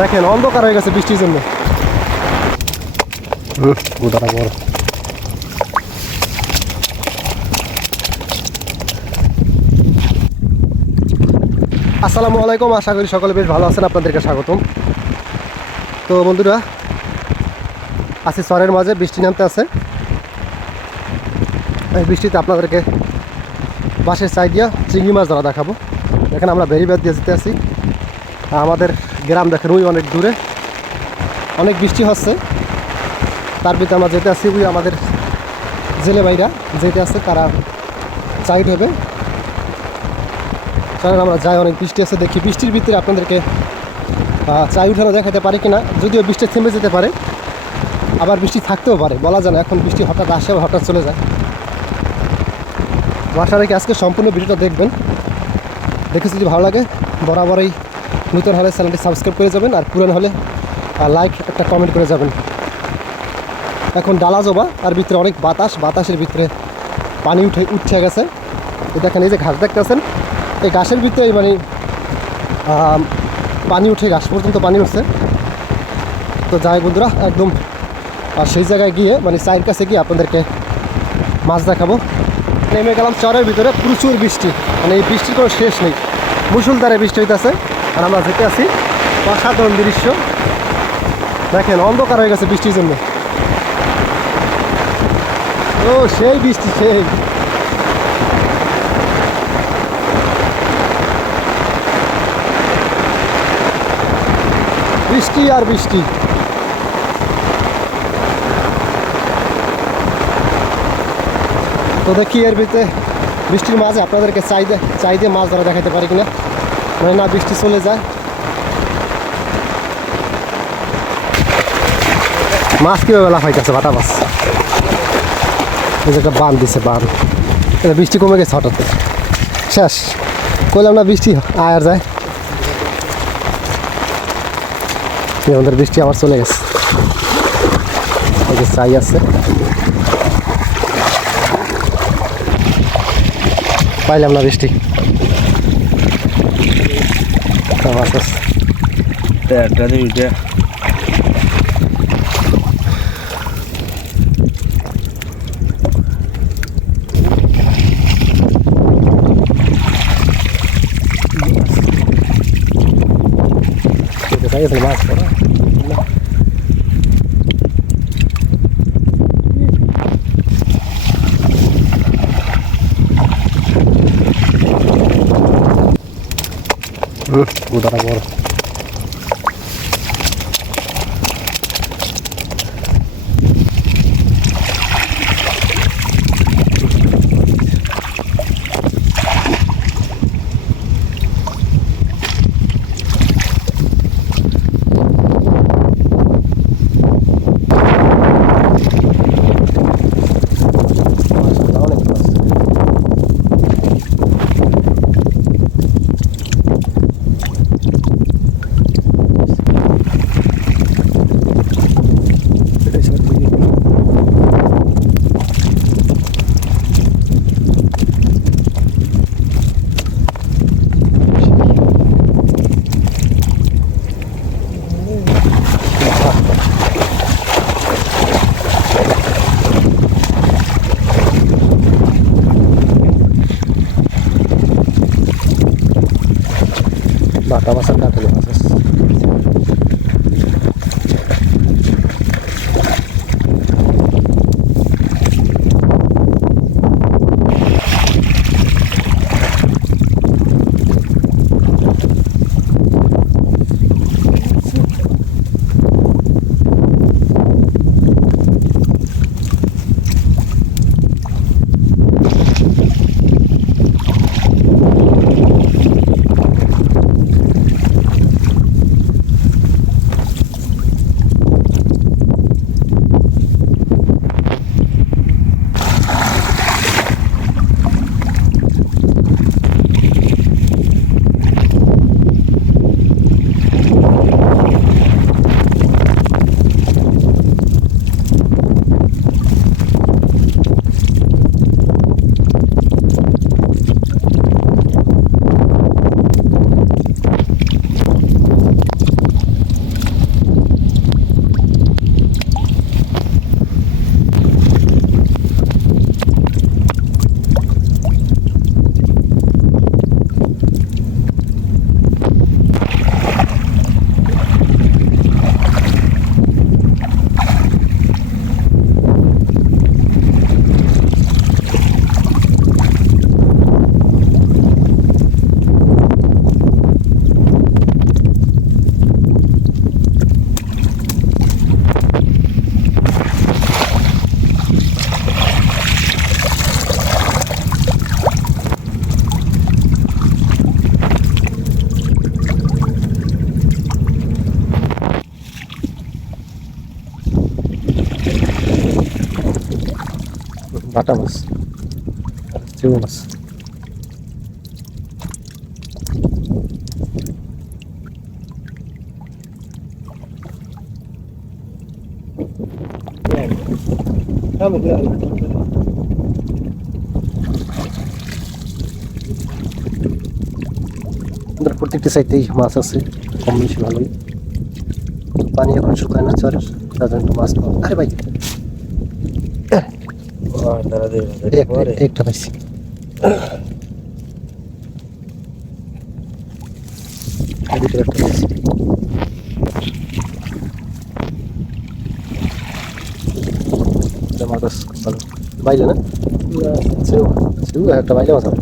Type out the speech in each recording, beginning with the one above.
দেখেন অন্ধকার হয়ে গেছে বৃষ্টির জন্য। গোদাটা বড়। আসসালামু আলাইকুম, আশা করি সকলে বেশ ভালো আছেন। আপনাদেরকে স্বাগতম। তো বন্ধুরা, আজকে চরের মাঝে বৃষ্টি নামতে আছে। এই বৃষ্টিতে আপনাদেরকে বাঁশের সাইড দিয়ে চিংড়ি মাছ ধরা দেখাবো। দেখেন আমরা বেরিবাদ দিয়ে যেতে আছি। আমাদের গ্রাম দেখেন ওই অনেক দূরে, অনেক বৃষ্টি হচ্ছে, তার ভিতরে আমরা যেতে আসছি। ওই আমাদের জেলে ভাইরা যেতে আসছে, তারা সাইড হবে। কারণ আমরা যাই, অনেক বৃষ্টি আছে। দেখি বৃষ্টির ভিতরে আপনাদেরকে চাই উঠানো দেখাতে পারি কিনা। যদিও বৃষ্টি থেমে যেতে পারে, আবার বৃষ্টি থাকতেও পারে, বলা যায় না। এখন বৃষ্টি হঠাৎ আসে আবার হঠাৎ চলে যায়। আশা রাখি আজকে সম্পূর্ণ ভিডিওটা দেখবেন। দেখে যদি ভালো লাগে বরাবরই নতুন হলে চ্যানেলটি সাবস্ক্রাইব করে যাবেন, আর পুরান হলে লাইক একটা কমেন্ট করে যাবেন। এখন ডালা জবা, তার ভিতরে অনেক বাতাসের ভিতরে পানি উঠে গেছে। এই দেখেন, এই যে ঘাস দেখতেছেন, এই ঘাসের ভিতরে মানে পানি উঠে, ঘাস পর্যন্ত পানি উঠছে। তো যাই বন্ধুরা, একদম সেই জায়গায় গিয়ে মানে চায়ের কাছে গিয়ে আপনাদেরকে মাছ দেখাবো। নেমে গেলাম চরের ভিতরে, প্রচুর বৃষ্টি, মানে এই বৃষ্টির কোনো শেষ নেই। মুষলধারে বৃষ্টি হইতেছে, আর আমরা যেতে আছি। অসাধারণ দৃশ্য দেখেন, অন্ধকার হয়ে গেছে বৃষ্টির জন্য। ও সেই বৃষ্টি, সেই বৃষ্টি আর বৃষ্টি। তো দেখি এর ভিতরে বৃষ্টির মাঝে আপনাদেরকে চাই দিয়ে মাছ ধরা দেখাতে পারি কিনা, মানে না বৃষ্টি চলে যায়। মাছ কীভাবে লাফাইতেছে, বাটা মাছ। এই যে একটা বান দিছে, বান। বৃষ্টি কমে গেছে হঠাৎ, শেষ করলাম না, বৃষ্টি আয়ার যায়। আমাদের বৃষ্টি আবার চলে গেছে। এই যে চাই আছে, পাইলাম না বৃষ্টি। মাছ আছে মাছ পড়া। গোদাটা বড়। বাটা মাছের কাটালি মাছ আছে। বাটা মাছ, চিংড়ি মাছ। প্রত্যেকটি সাইডেই মাছ আছে, কম বেশি ভালোই। পানি এখন শুকায় না চরের, তার জন্য মাছ পাওয়া। আরে ভাই একটা পাইছি। বাইলে না একটা বাইলে মাছ হবে।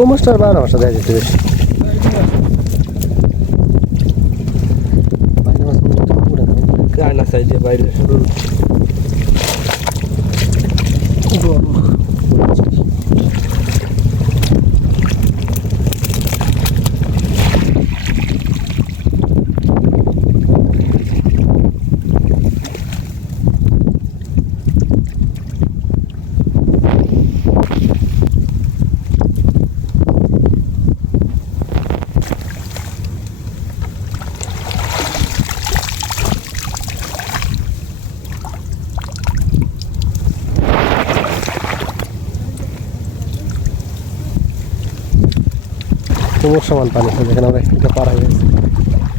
ও মাছটার বারো মাছটা দেখা যেতে বেশি। বাইরে কোমর সমান পানি, যেখানে আমরা এটা পার হয়ে গেছে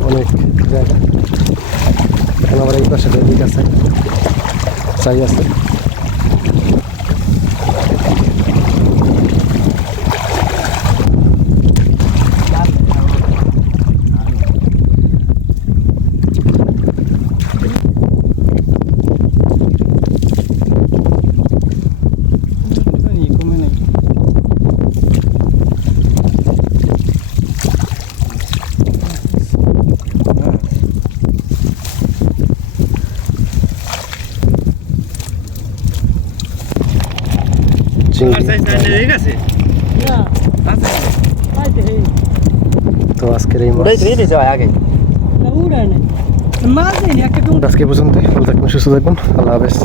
অনেক জায়গা। এখানে আবার এই পাশে দিক আছে, চাই আছে। তো আজকের এই আজকে পর্যন্ত ভালো থাকবেন, সুস্থ থাকবেন, আল্লাহ হাফেজ।